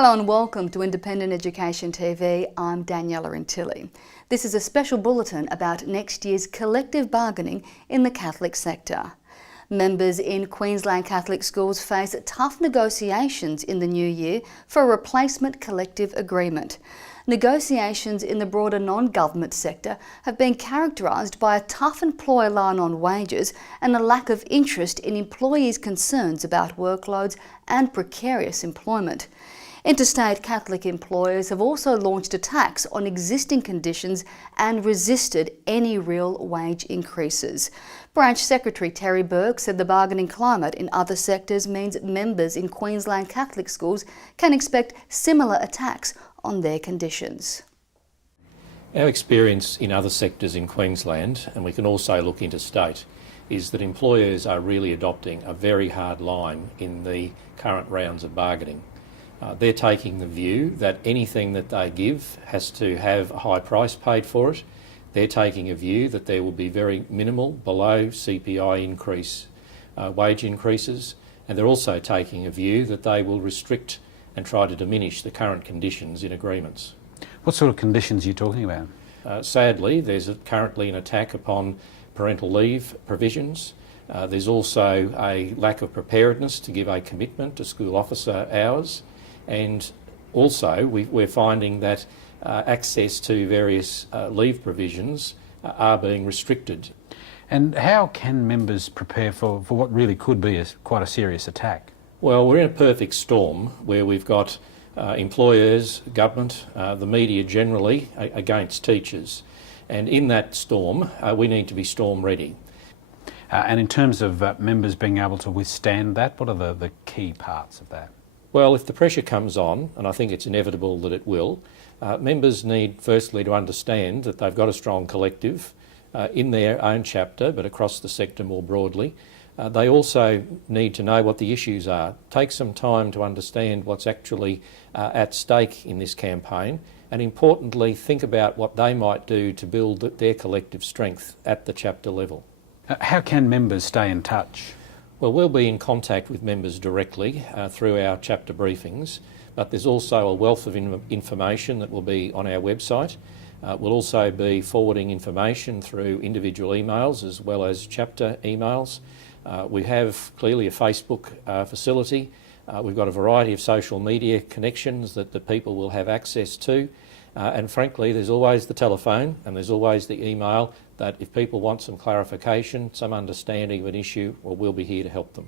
Hello and welcome to Independent Education TV. I'm Daniela Intilli. This is a special bulletin about next year's collective bargaining in the Catholic sector. Members in Queensland Catholic Schools face tough negotiations in the new year for a replacement collective agreement. Negotiations in the broader non-government sector have been characterised by a tough employer line on wages and a lack of interest in employees' concerns about workloads and precarious employment. Interstate Catholic employers have also launched attacks on existing conditions and resisted any real wage increases. Branch Secretary Terry Burke said the bargaining climate in other sectors means members in Queensland Catholic schools can expect similar attacks on their conditions. Our experience in other sectors in Queensland, and we can also look interstate, is that employers are really adopting a very hard line in the current rounds of bargaining. They're taking the view that anything that they give has to have a high price paid for it. They're taking a view that there will be very minimal below CPI wage increases, and they're also taking a view that they will restrict and try to diminish the current conditions in agreements. What sort of conditions are you talking about? Sadly, there's currently an attack upon parental leave provisions. There's also a lack of preparedness to give a commitment to school officer hours. And also we're finding that access to various leave provisions are being restricted. And how can members prepare for what really could be quite a serious attack? Well, we're in a perfect storm where we've got employers, government, the media generally against teachers. And in that storm, we need to be storm ready. And in terms of members being able to withstand that, what are the key parts of that? Well, if the pressure comes on, and I think it's inevitable that it will, members need firstly to understand that they've got a strong collective in their own chapter, but across the sector more broadly. They also need to know what the issues are. Take some time to understand what's actually at stake in this campaign, and importantly, think about what they might do to build their collective strength at the chapter level. How can members stay in touch? Well, we'll be in contact with members directly through our chapter briefings, but there's also a wealth of information that will be on our website. We'll also be forwarding information through individual emails as well as chapter emails. We have clearly a Facebook facility. We've got a variety of social media connections that the people will have access to. And frankly, there's always the telephone and there's always the email that if people want some clarification, some understanding of an issue, well, we'll be here to help them.